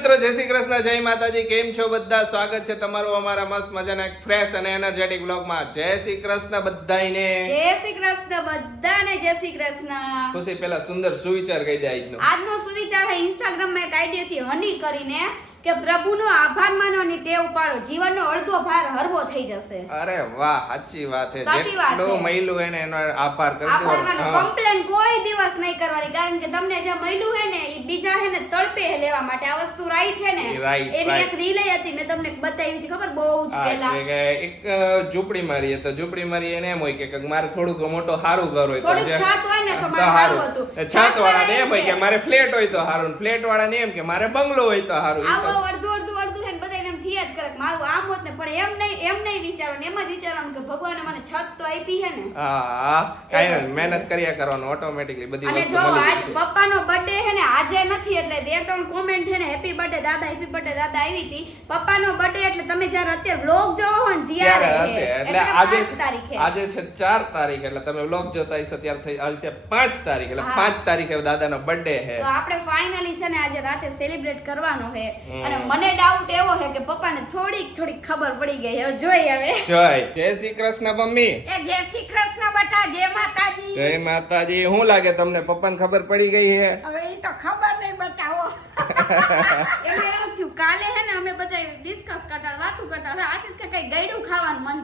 મિત્રો, જય શ્રી કૃષ્ણ, જય માતાજી. કેમ છો બધા? સ્વાગત છે તમારું અમારા મસ્ત મજાના એક ફ્રેશ અને એનર્જેટિક વ્લોગમાં. જય શ્રી કૃષ્ણ બધાને. જય શ્રી કૃષ્ણ બધાને. જય શ્રી કૃષ્ણ. ખુશી પેલા સુંદર સુવિચાર કહી દે આજનો સુવિચાર છે ઇન્સ્ટાગ્રામ માં એક આઈડી હતી હની કરીને કે પ્રભુનો આભાર માનવાની ટેવ પાડો, જીવનનો અડધો ભાર હળવો થઈ જશે. અરે વાહ, સાચી વાત છે. સાચી વાત છે. જેટલું મળ્યું એને એનો આભાર કરી આભાર માનો, દેવાનો. કમ્પ્લેન કોઈ દિવસ નહીં કરવાની, કારણ કે તમને જે મળ્યું છે ને એ બીજા છે ને તળપે લેવા માટે આ વસ્તુ રાઈટ છે ને. એની એક રીલ હતી, મેં તમને બતાવી હતી, ખબર? બહુ જ પહેલા એક ઝૂંપડી મારી તો ઝૂંપડી મારી એને એમ હોય કે મારે થોડુંક મોટો સારું ઘર હોય તો થોડુંક છત હોય ને તો મારે સારું હતું. છત વાળા ને એમ હોય કે મારે ફ્લેટ હોય તો સારું, ફ્લેટ વાળા ને એમ કે મારે બંગલો હોય તો સારું. આવો અડધું છે ને બધાને એમ થયા જ કરે કે મારું આમ હોત ને, પણ એમ નહીં વિચારવાનું, એમ જ વિચારવાનું કે ભગવાને મને છત તો આપી છે ને. હા, કાઈ નહીં, મહેનત કર્યા કરવાનું, ઓટોમેટિકલી બધી અને વસ્તુ જો મળી આજ જશે. પપ્પાનો બર્થડે છે ને આજે નથી, એટલે 2-3 કોમેન્ટ છે ને હેપી બર્થડે દાદા, હેપી બર્થડે દાદા આવી હતી. પપ્પાનો બર્થડે એટલે તમે જ્યારે અત્યારે વ્લોગ જોવો હો ને ત્યારે ત્યારે હશે. એટલે 5 તારીખે આજે છે 4 તારીખ, એટલે તમે વ્લોગ જોતા હશો ત્યારે થઈ હશે 5 તારીખ, એટલે 5 તારીખે દાદાનો બર્થડે છે. તો આપણે ફાઇનલી છે ને આજે રાતે સેલિબ્રેટ કરવાનો છે. અને મને ડાઉટ એવો છે કે પપ્પાને થોડીક ખબર પડી ગઈ. હવે જોઈ હવે જય શ્રી કૃષ્ણ મમ્મી. જય શ્રી કૃષ્ણ બેટા, જય માતાજી. જય માતાજી. શું લાગે તમને પપ્પાને ખબર પડી ગઈ છે? હવે એ તો ખબર નહીં, બતાવો. એટલે એવું થયું, કાલે હે ને અમે બધા ડિસ્કસ કરતા, વાતો કરતા હતા. આશીષ કે કઈ ગયડું ખાવાનું મન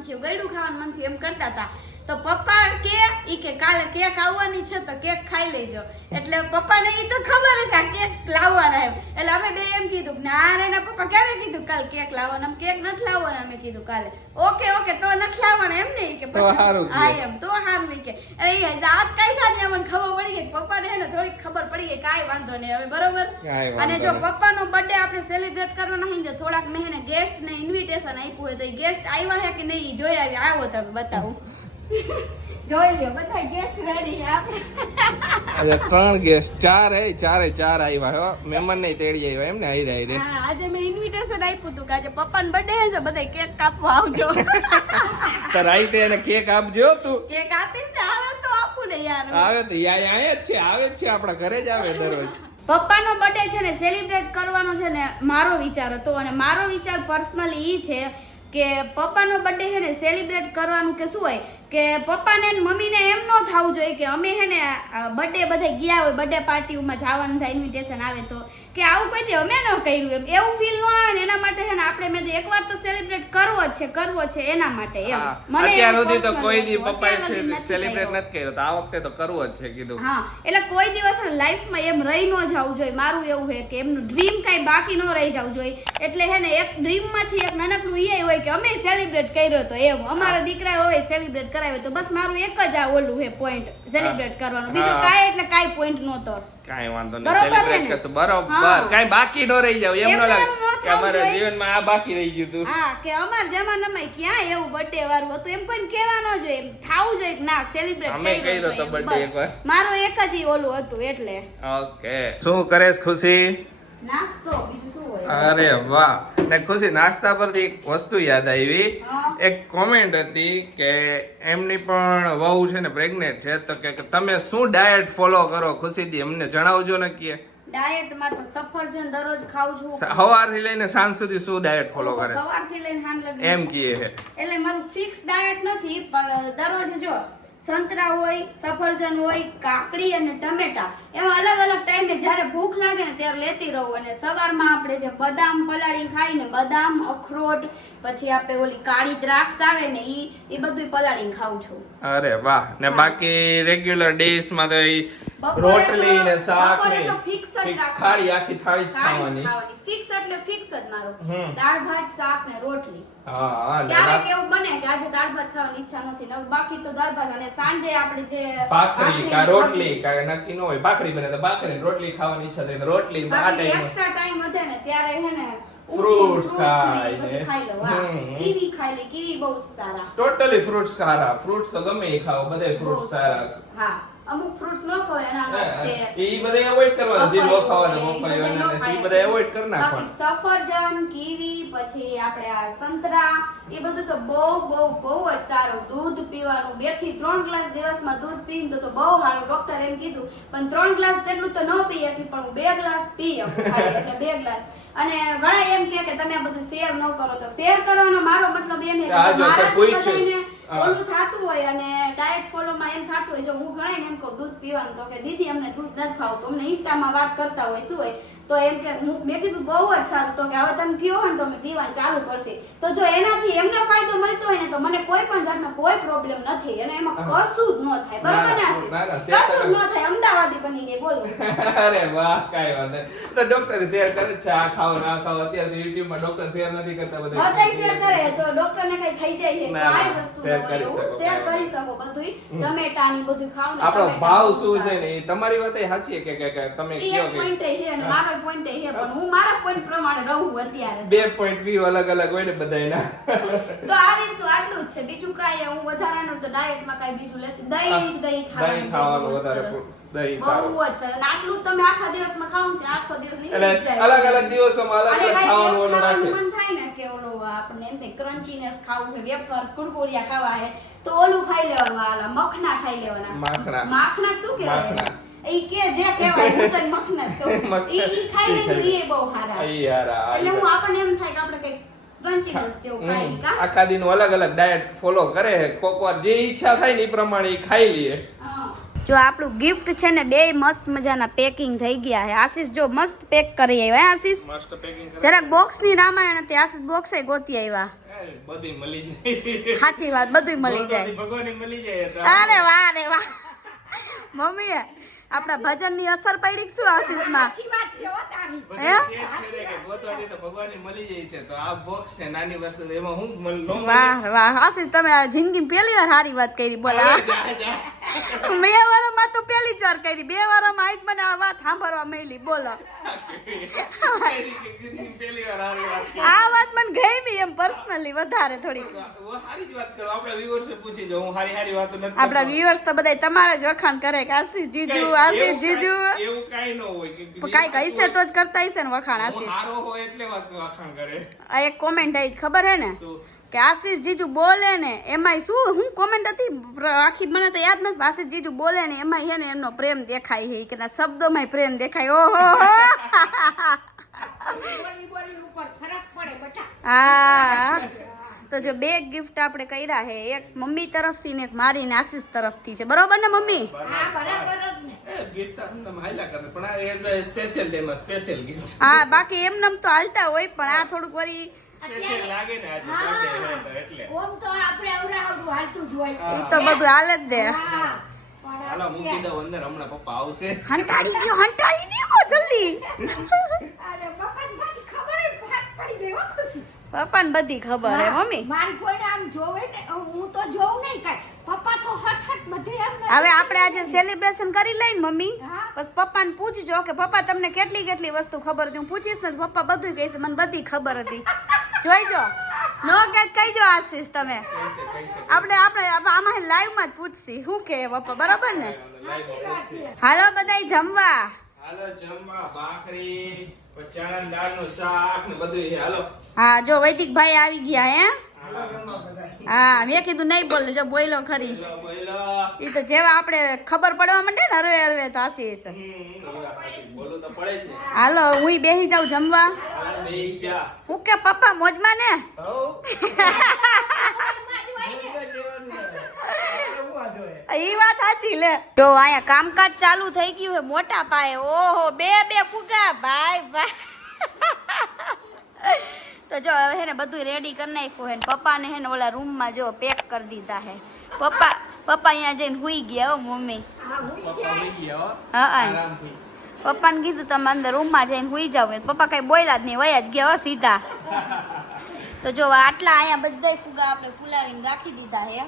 થયું એમ કરતા હતા. તો પપ્પા કે ઈ કે કાલે કેક આવવાની છે તો કેક ખાઈ લેજો. એટલે પપ્પાને ઈ તો ખબર હતી કે કેક લાવવાના એમ. એટલે અમે બે એમ કીધું ના પપ્પા ક્યારે કીધું કાલ કેક લાવવાના, કેક નથી લાવવાના. અમે કીધું કાલે ઓકે તો નથી લાવવાના એમ નહીં કે પછી હા એમ તો હારું નહીં કે એ દાંત કાઢ્યા ને અમને ખબર પડી ગઈ. પપ્પાને હે ને થોડીક ખબર પડી ગઈ, કાંઈ વાંધો નહીં હવે બરોબર. અને જો પપ્પાનો બર્થડે આપણે સેલિબ્રેટ કરવાનો હોય તો થોડાક મેં એને ગેસ્ટ ને ઇન્વિટેશન આપ્યું હોય તો એ ગેસ્ટ આવ્યા છે કે નહીં જોઈ આવી. આવો તમે બતાવું. જોઈ લ્યો બધા ગેસ્ટ રેડી આપણે. આજે 3 ગેસ્ટ, 4 આવ્યા હો. મહેમાન નહીં તેડી આવ્યા એમ ને. હા, આજે મેં ઇન્વિટેશન આપ્યું હતું કે આજે પપ્પાનો બર્થડે છે તો બધા કેક કાપવા આવજો. તો રાઈતે એને કેક આપજો તું. કેક આપીશ ને, આવે તો આપું ને યાર. આવે તો આવે જ છે આપણા ઘરે જ આવે દરરોજ. પપ્પાનો બર્થડે છે ને સેલિબ્રેટ કરવાનો છે ને મારો વિચાર હતો. અને મારો વિચાર પર્સનલી ઈ છે કે પપ્પાનો બર્થડે છે ને સેલિબ્રેટ કરવાનું કે શું હોય કે પપ્પાને ને મમ્મીને એમ ન થવું જોઈએ કે અમે છે ને બર્થડે બધા ગયા હોય, બર્થડે પાર્ટીમાં જવાનું થાય, ઇન્વિટેશન આવે તો કે આવું કોઈ દી અમે ન કર્યું એમ એવું ફીલ ન આવે ને. એના માટે છે ને આપણે મેં એકવાર તો સેલિબ્રેટ કરવો જ છે એના માટે એમ. મને અત્યાર સુધી તો કોઈ દી પપ્પાએ સેલિબ્રેટ નથી કર્યો, તો આ વખતે તો કરવો જ છે કીધું. હા, એટલે કોઈ દિવસ લાઈફમાં એમ રહી ન જવું જોઈએ. મારું એવું છે કે એમનું ડ્રીમ કાંઈ બાકી ન રહી જવું જોઈએ. એટલે છે ને એક ડ્રીમમાંથી એક નાનકડું એ હોય કે અમે સેલિબ્રેટ કર્યો તો એમ, અમારા દીકરા હોય સેલિબ્રેટ કરાવ્યો તો બસ મારું એક જ આ ઓલું છે પોઈન્ટ સેલિબ્રેટ કરવાનું. બીજું કાંઈ એટલે કાંઈ પોઈન્ટ નહોતો. કાંઈ વાંધો નહીં, સેલિબ્રેટ કરશું બરોબર. કાંઈ બાકી ન રહી જાવ એમ ન લાગે કે અમારા જીવનમાં આ બાકી રહી ગયું હતું. હા, કે અમારા જમાનામાં ક્યાં એવું બર્થડે વાળું હતું એમ કોઈને કહેવાનો જોઈએ, એમ થાવું જોઈએ ના સેલિબ્રેટ અમે કર્યો તો બર્થડે એકવાર. મારો એક જ ઓલું હતું એટલે. ઓકે, શું કરેશ ખુશી? નાસ્તો, બીજું શું હોય? અરે વાહ. ને ખુશી, નાસ્તા પરથી એક વસ્તુ યાદ આવી. એક કોમેન્ટ હતી કે એમની પણ વહુ છે ને પ્રેગ્નેન્ટ છે, તો કે તમે શું ડાયટ ફોલો કરો ખુશીથી અમને જણાવજો ને. કે ડાયટમાં તો સફરજન દરરોજ ખાઉં છું. સવારથી લઈને સાંજ સુધી શું ડાયટ ફોલો કરે છે? સવારથી લઈને સાંજ લગી એમ કહે છે. એટલે મારું ફિક્સ ડાયટ નથી, પણ દરરોજ જો સંતરા હોય, સફરજન હોય, કાકડી અને ટમેટા એમાં અલગ અલગ ટાઈમે જ્યારે ભૂખ લાગે ને ત્યારે લેતી રહું. અને સવારમાં આપણે જે બદામ પલાળી ખાઈને, બદામ, અખરોટ, પછી આપણે ઓલી કાળી દ્રાક્ષ આવે ને ઈ બધું પલાળીને ખાઉં છું. અરે વાહ. ને બાકી રેગ્યુલર ડેઝ માં તો રોટલી ને શાક ને ફિક્સ જ થાળી, આખી થાળી જ ખાવાની. ફિક્સ એટલે ફિક્સ જ મારો. દાળ ભાત, શાક ને રોટલી. હા, ક્યારેક એવું બને કે આજે દાળ ભાત ખાવાની ઈચ્છા નથી ને બાકી તો દાળ ભાત. અને સાંજે આપણે જે ભાખરી કા રોટલી કા નક્કી ન હોય, ભાખરી બને તો ભાખરી, રોટલી ખાવાની ઈચ્છા થાય તો રોટલી. આ ટાઈમ એક્સ્ટ્રા ટાઈમ વધે ને ત્યારે હે ને ફ્રૂટ્સ ખાઈ લો. કીવી ખાઈ લે, કીવી બહુ સારા. ટોટલી ફ્રૂટ્સ સારા. ફ્રૂટ્સ તો ગમે એ ખાઓ, બધે ફ્રૂટ્સ સારા. હા, અમુક ફ્રૂટ્સ ન ખવાય, અનાનસ છે ઈ બધા એવોઇડ કરવાના, જે નો ખાવાના પપૈયું પપૈયું એ અનાનસ ઈ બધા બધા એવોઇડ કરી બાકી નાખવાના. સફરજન, કીવી, પછી આપણે આ સંતરા, એ બધું તો બહુ જ સારું. દૂધ પીવાનું 2 થી 3 ગ્લાસ દિવસમાં દૂધ પીને તો બહુ સારું. ડોક્ટર એમ કીધું, પણ 3 ગ્લાસ જેટલું તો ન પી શકી, પણ હું 2 ગ્લાસ પી શકું ખાલી, એટલે 2 ગ્લાસ. અને ઘણા એમ કે તમે આ બધું શેર ન કરો, તો શેર કરવાનો મારો મતલબ એમ છે આ કે જો તે મારાથી પૂછ્યું. બધાયને હા. ઓલું થાતું હોય અને ડાયટ ફોલોમાં એમ થાતું હોય, જો હું ઘણાને એમ કહું દૂધ પીવાનું, તો કે દીદી અમને દૂધ નથી ભાવતું, અમને ઇન્સ્ટામાં વાત કરતા હોય શું હોય, તો એમ કે મેં કીધું બહુ જ સારું, તો કે હવે તમે કયો હોય ને તો અમે પીવાનું ચાલુ કરશે. તો જો એનાથી એમને ફાયદો મળતો હોય ને, તો મને કોઈ પણ જાતનો કોઈ પ્રોબ્લેમ નથી, અને એમાં કશું જ ન થાય. બરોબર ને આશીષ? ના, ના, કશું જ ન થાય. અમદાવાદી બની ગઈ, બોલો. અરે વાહ, કાઈ વાંધો નહીં. તો ડોક્ટર શેર કરે છે, આ ખાઓ ના ખાઓ. અત્યારે તો YouTube માં ડોક્ટર શેર નથી કરતા બધા. બધાય શેર કરે, તો ડોક્ટરને કઈ થઈ જાય છે, ના, કાંઈ ના, વસ્તુ શેર ન કરી હોય એવું. શકો, શેર કાંઈ કરી શકો બધુંય. ટમેટા ની બધું ખાવ ને, આપણો ટમેટા ભાવ બહુ શું છે સારા. ને એ તમારી વાત એ સાચી છે કે તમે ઈ કયો એક કે પોઈન્ટ છે અને મારો પોઈન્ટ છે, પણ હું મારા પોઈન્ટ પ્રમાણે રહું અત્યારે. 2 પોઈન્ટ વ્યૂ અલગ અલગ હોય ને બધાયના. તો આ રીતનું આટલું જ છે, બીજું કાંઈ હું વધારાનું તો ડાયટમાં કાંઈ બીજું લેતી. દહીં દહીં ખાવાનું ખાવાનું બહુ વધારે સરસ. દહીં સારું. બહુ જ સરસ. અને આટલું તમે આખા દિવસમાં ખાવ ને, આખો દિવસ નીકળી એટલે જાય. અલગ અલગ દિવસોમાં અલગ અને અલગ કાંઈ ખાવાનું એવું ઓલું ખાવાનું રાખે. મન થાય ને કે ઓલું આપણને એમ થાય ક્રન્ચીનેસ ખાવું છે, વેફર કુરકુરિયા ખાવા છે, તો ઓલું ખાઈ લેવાનું, આલા મખના ખાઈ લેવાના. માખણા. માખણા શું કહેવાય? માખણા. ઈ કે જે કહેવાય, હું તને મખના જ કહું. મખના. ઈ ખાઈ લે તો ઈ બહુ સારા. ઈ યાર, આ એટલે હું આપણને એમ થાય કે આપણે કઈક ક્રન્ચીનેસ જેવું ખાઈ કા. આખા દિન અલગ અલગ ડાયટ ફોલો કરે છે. કોક વાર જે ઈચ્છા થાય ને એ પ્રમાણે ઈ ખાઈ લઈએ. જો આપણું ગિફ્ટ છે ને, બે મસ્ત મજાના પેકિંગ થઈ ગયા છે. આશીષ જો મસ્ત પેક કરી આવ્યા. આશીષ મસ્ત પેકિંગ કરે. જરાક બોક્સ ની રામાયણ હતી, આશીષ બોક્સ એ ગોતી આવ્યા. બધી મળી જાય. સાચી વાત, બધું મળી જાય. ભગવાન મળી જાય તો અરે વાહ રે વાહ. મમ્મી આપણા ભજન ની અસર પડી શું આશીષ માં? બધી એક છે કે ગોતવાથી તો ભગવાનની મળી જાય છે. તો આ બોક્સ છે નાની વસ્તુ, એમાં હું નો મળે. વાહ વાહ આશીષ, તમે આ જિંદગી પહેલી વાર સારી વાત કરી. બોલા જા, જા. 2 વારમાં તો પહેલી જ વાર કરી, 2 વારમાં આજ મને આ વાત સાંભળવા મળી. બોલો પહેલી વાર આવી વાત કરી. આ વાત મને ગમી એમ પર્સનલી વધારે થોડીક. હું સારી જ વાત કરું. આપણા viewers ને પૂછી જો, હું સારી વાતો નથી આપણા કરતો. વ્યુઅર્સ તો બધા તમારા જ વખાણ કરે કે આશીષ જીજુ, આશીષ જીજુ. એવું કાંઈ ન હોય કે કાંઈક હશે તો જ કરતા હશે ને વખાણ. હું આશીષ હારો હોય એટલે વાત વખાણ કરે. આ એક કોમેન્ટ આવી ખબર હે ને શું? કે આશીષ જીજુ બોલે ને એમાંય શું હું કોમેન્ટ હતી આખી મને તો યાદ નથી. આશીષ જીજુ બોલે ને એમાંય હે ને એમનો પ્રેમ દેખાય છે કે ના શબ્દોમાંય પ્રેમ દેખાય. ઓહો હા. તો જો 2 ગિફ્ટ આપણે કર્યા છે, એક મમ્મી તરફથી ને એક મારી ને આશીષ તરફથી છે. બરોબર ને મમ્મી? gift આપણને હાલ્યા કરે, પણ આ as a special day માં special gift. હા, બાકી એમનેમ તો હાલતા હોય, પણ આ થોડુંક વળી Special લાગે ને આજે birthday છે તો એટલે. એ તો બધું હાલ જ દે. હાલો મૂકી દઉં અંદર, હમણાં પપ્પા આવશે. હંટાડી દ્યો જલ્દી. પપ્પાને બધી ખબર હે મમ્મી. મારી કોઈ આમ જોવે ને હું તો જોઉં નહીં કાંઈ. પપ્પા તો હઠ બધું એમ હવે આપણે આજે સેલિબ્રેશન કરી લઈને મમ્મી, હા. બસ પપ્પાને પૂછજો કે પપ્પા તમને કેટલી વસ્તુ ખબર હતી. હું પૂછીશ ને તો પપ્પા બધું કહેશે મને બધી ખબર હતી. જોઈજો નો કે કહીજો આશીષ તમે. આપણે આમાં લાઈવ માં જ પૂછશી શું કે પપ્પા. બરોબર ને? હાલો બધાય જમવા. હાલો જમવા, ભાખરી, ચણા દાળનું શાક ને બધું છે. હાલો. હા જો વૈદિક ભાઈ આવી ગયા હે. હા મેં કીધું નહીં બોલે, જો બોલો ખરી. બોલો, બોલો. એ તો જેવા આપણે ખબર પડવા માંડે ને હરવે તો આશીષ. બોલું તો પડે જ ને. હાલો હું બેસી જાઉં જમવા. હાલો, બેહી જા. હું કે પપ્પા મોજમાં ને? ઈ વાત સાચી લે. તો અહીંયા કામકાજ ચાલુ થઈ ગયું છે મોટા પાયે. ઓહો બે ફુગા ભાઈ ભાઈ. તો જો હવે હે ને બધું રેડી કરી નાખ્યું હે. પપ્પાને હે ને ઓલા રૂમમાં જો પેક કરી દીધા હે. પપ્પા અહીંયા જઈને હુઈ ગયા હો મમ્મી. પપ્પા હોઈ ગયા હો. હા આરામથી. પપ્પાને કીધું તમે અંદર રૂમમાં જઈને હુઈ જાવ. પપ્પા કઈ બોલ્યા જ નહીં, વયા જ ગયા હો સીધા. તો જો આટલા અહીંયા બધાય ફુગા આપણે ફુલાવીને રાખી દીધા હે,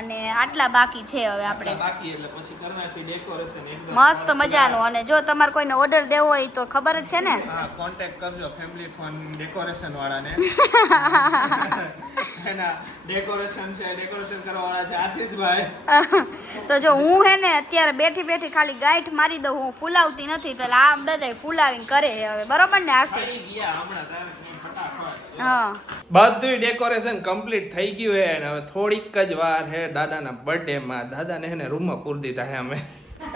અને આટલા બાકી છે હવે આપણે. બાકી એટલે પછી કરી નાખી ડેકોરેશન એકદમ મસ્ત મજાનું. અને જો તમારે કોઈને ઓર્ડર દેવો હોય તો ખબર જ છે ને. હા, કોન્ટેક્ટ કરજો ફેમિલી ફન ડેકોરેશન વાળાને. એના ડેકોરેશન કરવાવાળા છે આશીષભાઈ. તો જો હું હે ને અત્યારે બેઠી બેઠી ખાલી ગાંઠ મારી દઉં, હું ફૂલાવતી નથી, તો આ બધા ફૂલાવીને કરે હવે, બરોબર ને આશીષ? થઈ ગયા હમણાં તારે ફટાફટ. હા બધું ડેકોરેશન કમ્પ્લીટ થઈ ગયું હે અને હવે થોડીક જ વાર હે દાદાના બર્થડે માં. દાદાને હે ને રૂમમાં પૂરી દીધા હે અમે.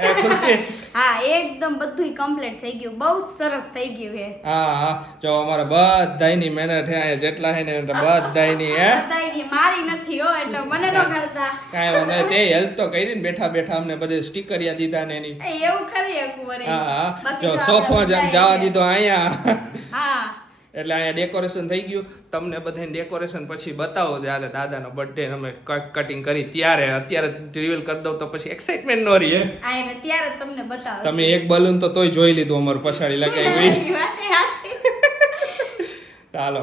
એ ખુશી. હા એકદમ બધું કમ્પ્લીટ થઈ ગયું, બહુ સરસ થઈ ગયું હે. હા જો અમારા બધાયની મહેનત હે અહીંયા જેટલા હે ને બધાયની હે. બધાયની મારી નથી હો, એટલે મને ન કરતા. કાંઈ વાંધો નહીં, તે હેલ્પ તો કરી ને બેઠા બેઠા અમને બધે સ્ટીકરિયા દીધા ને એની. એવું ખરી એકું વરે. હા બાકી જો જો સોફો આપણે જમ જવા દીધો અહીંયા. હા એટલે અહીંયા ડેકોરેશન થઈ ગયું. તમને બધાને ડેકોરેશન પછી બતાવો જ્યારે દાદાનો બર્થડે અમે કટિંગ કરી ત્યારે. અત્યારે રિવીલ કરી દઉં તો પછી એક્સાઇટમેન્ટ નો રહી. આ એટલે ત્યારે જ તમને બતાવો. તમે એક બલૂન તો તોય જોઈ લીધું અમારું પછાડી લગાવી. વાતે સાચી. ચાલો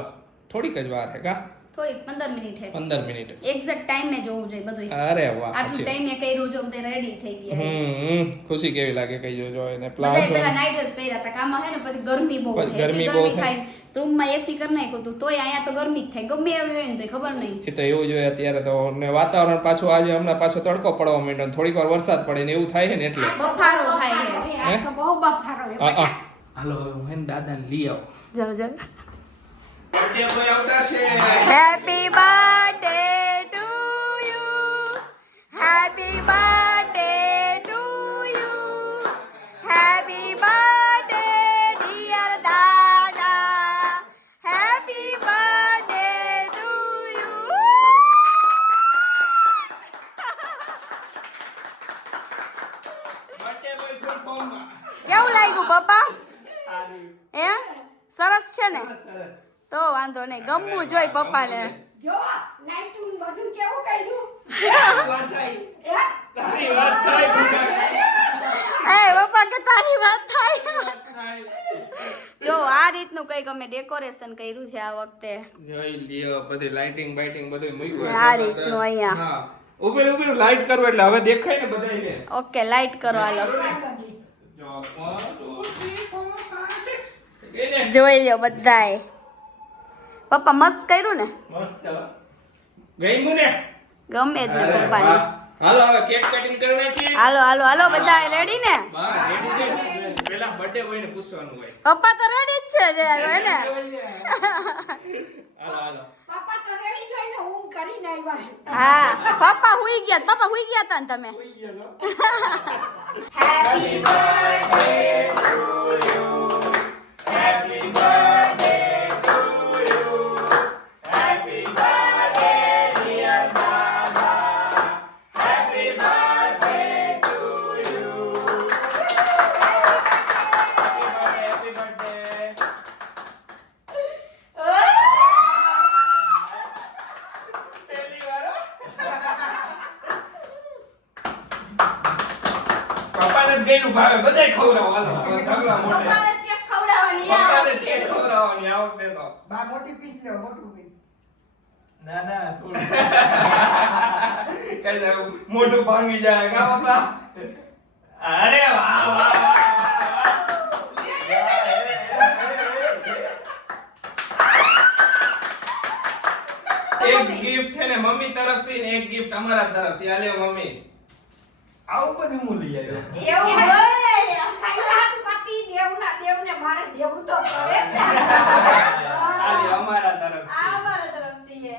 થોડીક જ વાર હે કા? થોડીક 15 મિનિટ હે. 15 મિનિટ. એક્ઝેક્ટ ટાઈમે જોવું જોઈએ બધું. અરે વાહ. આટલું ટાઈમે કર્યું જો તે રેડી થઈ ગયા. ખુશી કેવી લાગે કઈ જોજો એને બધાય પ્લાઝો. પેલા નાઈટ ડ્રેસ પહેર્યા હતા, કામાં હે ને પછી ગરમી બહુ પછી થાય. ગરમી એટલી બહુ થાય. રૂમમાં એસી કરી નાખ્યું હતું તોય અહીંયા તો ગરમી જ થાય, ગમે એવી હોય ને તો ખબર નહીં. એ તો એવું જોઈએ અત્યારે તો. ને વાતાવરણ પાછું આજે હમણાં પાછો તડકો પડવા માંડ્યો ને થોડીક વાર વરસાદ પડે ને એવું થાય છે ને એટલે. બફારો થાય છે. આ તો બહુ બફારો હે હા, બેટા. હા. હાલો હવે હું એને દાદાને લઈ આવું. જલ જલ. બર્થડે બોય આવતા છે. Happy birthday to you, happy birthday to you, happy birthday dear દાદા, happy birthday to you. Birthday boy full ફોર્મમાં. કેવું લાગ્યું પપ્પા? હે સરસ છે ને? તો વાંધો નહીં, ગમવું જોઈએ પપ્પાને. જો લાઈટું બધું કેવું કર્યું. તારી વાત થાય. એ પપ્પા કે તારી વાત થાય. જો આ રીતનું કંઈક અમે ડેકોરેશન કર્યું છે આ વખતે. જોઈ લ્યો બધી લાઇટિંગ બાઇટિંગ બધું મૂક્યું આ રીતનું અહીંયા. હા ઉભેર લાઈટ કરવું એટલે હવે દેખાય ને બધાયને. ઓકે લાઈટ કરો હાલો. જો 1 2 3 4 5 6 એને જોઈ લ્યો બધાય. પપ્પા મસ્ત કર્યું ને? ગઈમું ને? ગમે જ ને અરે પપ્પાને. વાહ. હાલો હવે કેક કટિંગ કરી નાખીએ. હાલો હાલો હાલો બધા રેડી ને? વાહ રેડી છે. પેલા બર્થડે બોય ને પૂછવાનું હોય. પપ્પા તો રેડી જ છે જે હે ને. હાલો હાલો. પપ્પા તો રેડી જોઈને ઊંઘ કરીને આવ્યા. હા પપ્પા હુઈ ગયા હતા ને તમે. Happy birthday to you, happy birthday to you, happy birthday dear દાદા, happy birthday to you. Happy birthday. પહેલી વાર હો. પપ્પાને જ ગયરું ભાવે બધાય ખવડાવો હાલો. ઢગલા મોઢે. પપ્પાને જ કેક ખવડાવવાની આ પપ્પાને જ વખતે. કેક ખવડાવવાની આ વખતે તો. બા મોટી પીસ લે મોટું પીસ ના થોડું કઈ જાય મોઢું ભાંગી જાય કા પપ્પા? અરે વાહ વાહ વાહ, વાહ. એક ગિફ્ટ છે ને મમ્મી તરફથી ને એક ગિફ્ટ અમારા તરફથી. આલે મમ્મી. આવું બધું હું લઈ આવ્યો. એવું હોય. કૈલાસપતિ દેવને મારે દેવું તો પડે જ ને. આલે અમારા તરફથી. આ અમારા તરફથી છે.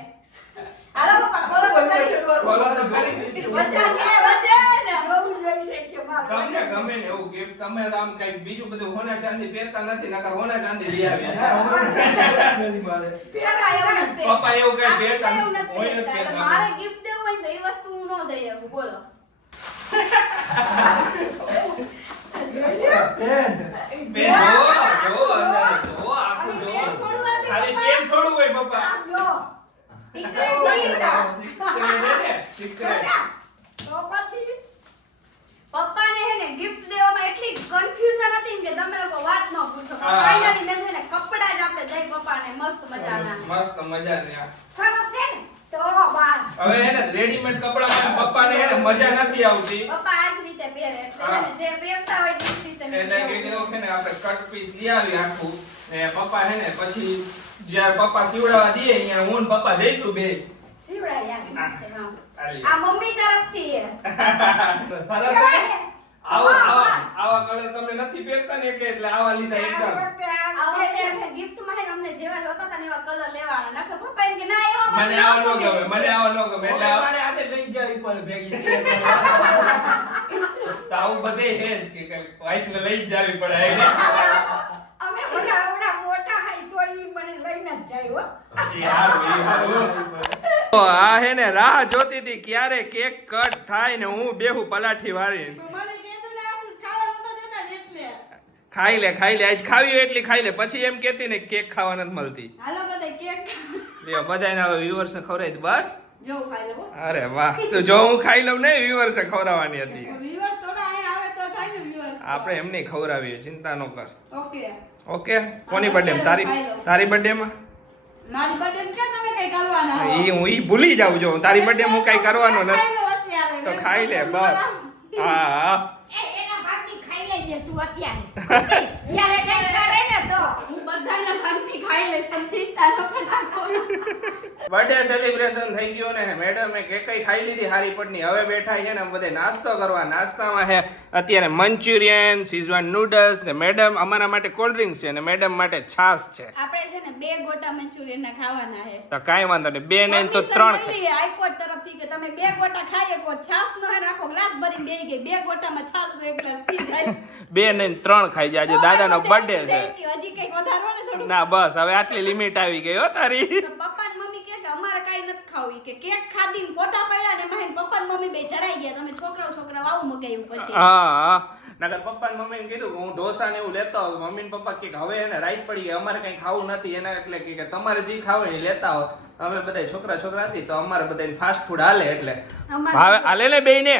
હાલો પપ્પા ખોલો તો ખરી. બોલો તો ખરી. વચન હે વચન. બહુ જોઈશે કે મારે. તમને ગમે ને એવું ગિફ્ટ. તમે તો આમ કઈ બીજું બધું હોના ચાંદી પહેરતા નથી નકર હોના ચાંદી લઈ આવ્યા. હા, હું નથી મારે. પેલા એવું નથી પહેરતા. પપ્પા એવું કઈ આ કહેતા એવું નથી હોય નથી પહેરતા. એટલે કહેતા. મારે gift દેવું હોય ને તો એ વસ્તુ હું ન દઈ શકું. બોલો. પેન્ટ. પેન જોવો, જોવો અંદર, જોવો આખું જોવો. થોડું આપી ખાલી પપ્પા. પેન થોડું હોય પપ્પા. આ લો. Secret નહીં તો. Secret છે ને, secret. તો પછી પપ્પાને હે ને gift દેવામાં એટલી confusion હતી ને કે તમે લોકો વાત ન પૂછો. હા. Finally મેં છે ને કપડાં જ આપણે દઈ પપ્પાને મસ્ત મજાના. મસ્ત મજાની આ. સરસ છે ને. તો બાર હવે એને રેડીમેડ કપડામાં પપ્પાને એને મજા નથી આવતી. પપ્પા આ જ રીતે પહેરે એટલે હા. હે ને જે પહેરતા હોય એ જ રીતે મેં એટલે કે દેવું. કેવું છે ને આપણે કટ પીસ લઈ આવી આખું ને પપ્પા હે ને પછી જ્યાં પપ્પા સીવડાવવા દે અહીંયા હું ને પપ્પા જઈશું બે કરાય યાર છે હા. આલી. આ મમ્મી તરફથી છે. સરસ છે. આવા કલર તમે નથી પહેરતા ને એટલે આવા લીધા એકદમ. હવે એટલે ગિફ્ટમાં હે ને અમને જેવા જોતા હતા ને એવા કલર લેવાના નકર પપ્પા એમ કે ના એવા મને આવા ન ગમે, મને આવા ન ગમે એટલે મારે આને લઈ જવી પડે ભેગી. તો આવું બધે હે જ કે વાઈફ ને લઈ જ જાવી પડે એને. અમે બધા આવડા મોટા હાઈ તો ઈ મને લઈને જ જાય હો. એ હારું. તો આ હે ને રાહ જોતી હતી ક્યારે કેક કટ થાય ને હું બેહું પલાઠી વાળી. મને કીધું ને આશીષ ખાવાનું તો દેતા ને એટલે ખાઈ લે આજ ખાવી હોય એટલી ખાઈ લે પછી એમ કહેતી ને કેક ખાવા નથી મળતી. હાલો બધા કેક લ્યો બધાને હવે વ્યુઅર્સ ને ખવડાવી દે બસ. જો ખાઈ લેવો અરે વાહ તો જો હું ખાઈ લઉં ને વ્યુઅર્સ ને ખવડાવવાની હતી. વ્યુઅર્સ થોડા અહીંયા આવે તો થાય ને વ્યુઅર્સ આપણે એમને ખવડાવીએ ચિંતા ન કર. ઓકે ઓકે કોની બર્થડે તારી બર્થડે માં મારી બર્થડે માં ક્યાં તમે કઈ કરવાના હો હું ભૂલી જાઉં જો તારી બર્થડે હું કઈ કરવાનો નથી ખાઈ લો અત્યારે તો ખાઈ લે બસ. હા એના ભાગની ખાઈ લેજે તું અત્યારે ત્યારે કઈ કરે ને તો હું બધાના ઘરની ખાઈ લઈશ તમે ચિંતા ન કરતા કોઈ બર્થડે સેલિબ્રેશન થઈ ગયો ને મેડમે કેકઈ ખાઈ લીધી હારી પડની હવે બેઠા છે ને બધે નાસ્તો કરવા. નાસ્તામાં છે અત્યારે મંચુરિયન સીઝવાન નૂડલ્સ ને મેડમ અમારા માટે કોલ્ડ ડ્રિંક્સ છે ને મેડમ માટે છાશ છે. આપણે છે ને 2 ગોટા મંચુરિયન ના ખાવાના છે તો કાઈ વાંધો નહીં 2 નહીં તો 3 ખાઈ. હાઈકોર્ટ તરફથી કે તમે 2 ગોટા ખાઈ શકો છાસ નો હે આખો ગ્લાસ ભરીને બેહી ગઈ 2 ગોટામાં છાસ નો એક ગ્લાસ પી જાય 2 નહીં 3 ખાઈ જાય. આજે દાદાનો બર્થડે છે. હજી કઈક વધારવો ને થોડું ના બસ હવે આટલી લિમિટ આવી ગઈ હો તારી. તો પપ્પા ને મમ્મી કે અમારે કાઈ નથી ખાવું કે કેક ખાધી ને ફોટા પડ્યા ને એમાં પપ્પા ને મમ્મી બે ધરાઈ ગયા તમે છોકરાઓ આવું મગાવ્યું પછી હા નકર પપ્પા ને મમ્મીને કીધું કે હું ઢોસા ને એવું લેતા આવું. મમ્મી ને પપ્પા કે હવે એને રાઈટ પડી ગઈ અમારે કઈ ખાવું નથી એના એટલે કે તમારે જે ખાવું એ લેતા આવો. અમે બધા છોકરા હતી તો અમારે બધાને ફાસ્ટ ફૂડ હાલે એટલે હવે હાલે ને બેયને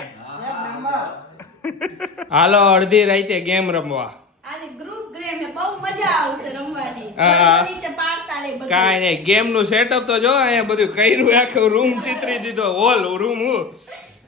હાલો અડધી રાતે ગેમ રમવા. આજે ગ્રુપ ગેમ હે બહુ મજા આવશે રમવાની હા. નીચે પાડતા લે બધું કાઈ નહીં ગેમ નું સેટઅપ તો જો અહીંયા બધું કર્યું આખો રૂમ ચિત્રી દીધો હોલ રૂમ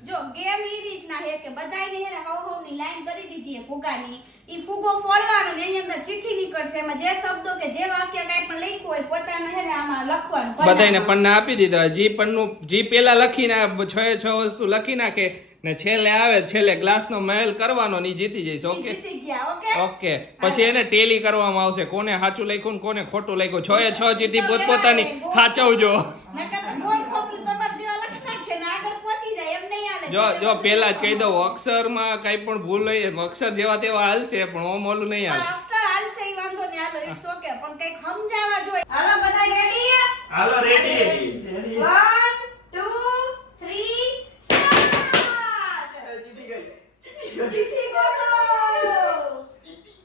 જો ગેમ ઈ રીતના હે કે બધાયને હે ને ની લાઈન કરી દીધી હે ફુગાની ઈ ફુગો ફોડવાનો ને એની અંદર ચિઠ્ઠી નીકળશે એમાં જે શબ્દો કે જે વાક્ય કાઈ પણ લખ્યું હોય પોતાને હે ને આમાં લખવાનું બધાને પન્ના આપી દીધા. જી પન્નું જી પેલા લખીને 6 વસ્તુ લખી નાખે ને છેલ્લે આવે છેલ્લે ગ્લાસ નો મહેલ કરવાનો ને ઈ જીતી જઈશ. ઓકે જીતી ગયા ઓકે ઓકે પછી એને ટેલી કરવામાં આવશે કોને સાચું લખ્યું ને કોને ખોટું લખ્યું. 6 ચીઠી પોતપોતાની સાચવજો. નકર તો ગોળ ખોપરું તમાર જેવા લખી નાખે ને આગળ પહોંચી જાય એમ નહીં હાલે જો પેલા જ કહી દઉં અક્ષરમાં કઈ પણ ભૂલ હોય અક્ષર જેવા તેવા હાલશે પણ ઓમ ઓલું નહીં હાલે. અક્ષર હાલશે ઈ વાંધો નહીં હાલો ઇટ્સ ઓકે પણ કઈક સમજાવવા જોઈએ હાલો બધા રેડી હાલો રેડી 1 2 3 સ્ટાર્ટ ચીઠી બોલો ચીઠી બોલો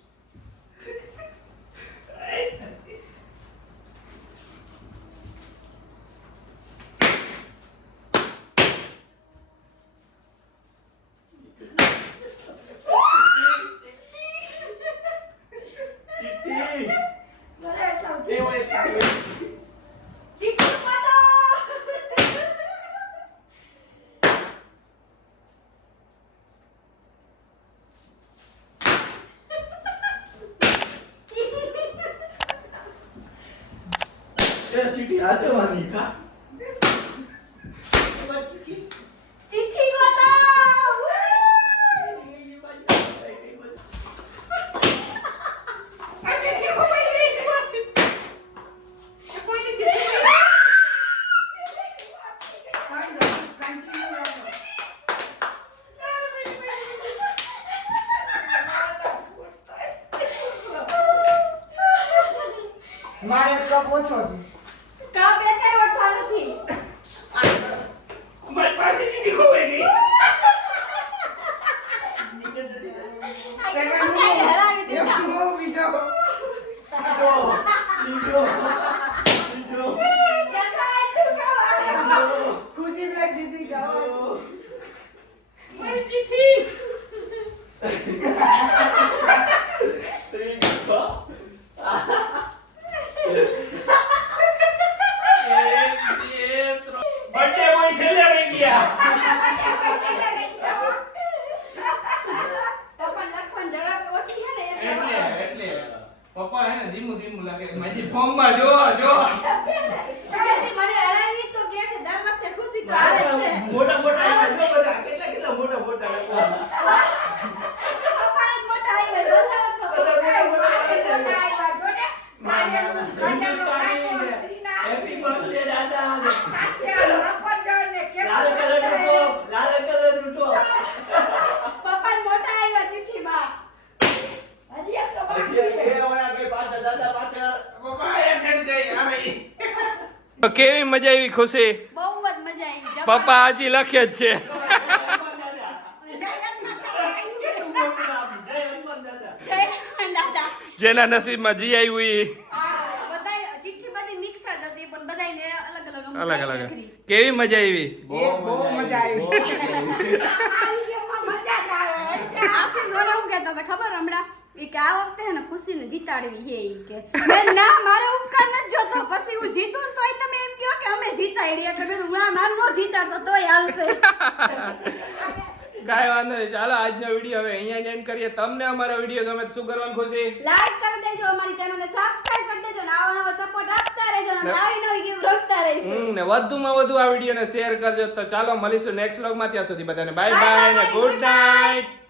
ચીઠી આચવાની કા ચીઠી બોલો મારે કપ ઓછો છે. કામ એકેય ઓછા નથી મારી પાસે ચીઠી ખોવાઈ ગઈ. સેકન્ડ બધાય હરાવી દીધા. એક હું બીજો દસાઈ તું ખાવા ખુશી બેગ જીતી ગયો. મારી ચીઠી બર્થડે બોય છેલ્લે રહી ગયા. તો પણ લખવાની ઝડપ ઓછી છે ને એટલે પપ્પા હે ને ધીમું લાગે મારી ફોર્મ માં જો જલ્દી મને હરાવી તો કે દર વખતે ખુશી મોટા આવ્યા, જો બધા કેટલા મોટા મોટા આવ્યા. પપ્પાને જ મોટા આવ્યા બધા મોટા મોટા આવ્યા. જો ને કારેલું, ગંડાનું કાકો, શ્રીના હેપી બર્થડે દાદા. સાથે સફરજન ને લાલ કલરનું ટોપ, લાલ કલરનું ટોપ. પપ્પાને મોટા આવ્યા ચીઠીમાં હજી એક તો બાકી હજી છે. એ વાળા કે પાછળ દાદા પાછળ. પપ્પા એક જ ગઈ આવે કેવી મજા આવી ખુશી બહુ જ મજા આવી પપ્પા હજી લખે જ છે હનુમાન દાદા. કેટલું મોટું નામ, જય હનુમાન દાદા. જય હનુમાન દાદા જેના નસીબમાં જી આવ્યું ઈ બધાય ચિઠ્ઠી બધી મિક્સ જ હતી પણ બધાયને અલગ અલગ અલગ કેવી મજા આવી બહુ મજા આવી. આવી ગયોમાં મજા જ આવે. આશીષ મને શું કહેતા હતા ખબર હમણાં ઈ કે આ વખતે હે ને ખુશીને જીતાડવી હે ઈ કે મેં ના મારો ઉપકાર નથી જોતો પછી હું જીતું ને તોય તમે એમ કહો કે અમે જીતાડી એટલે મેં કીધું, ના નો જીતાડતો તોય હાલશે કાંઈ વાંધો નહીં ચાલો આજનો વિડીયો હવે અહીંયા જ એન્ડ કરીએ તમને અમારો વિડીયો ગમે તો શું કરવાનું ખુશી લાઈક કરી દેજો અમારી ચેનલને સબસ્ક્રાઇબ કરી દેજો ને આવો નવો સપોર્ટ આપતા રહેજો અને આવી નવી ગેમ રમતા રહીશું ને વધુમાં વધુ આ વિડીયોને શેર કરજો તો ચાલો મળીશું નેક્સ્ટ વ્લોગમાં ત્યાં સુધી બધાને બાય Bye બાય ને bye, good good night. Night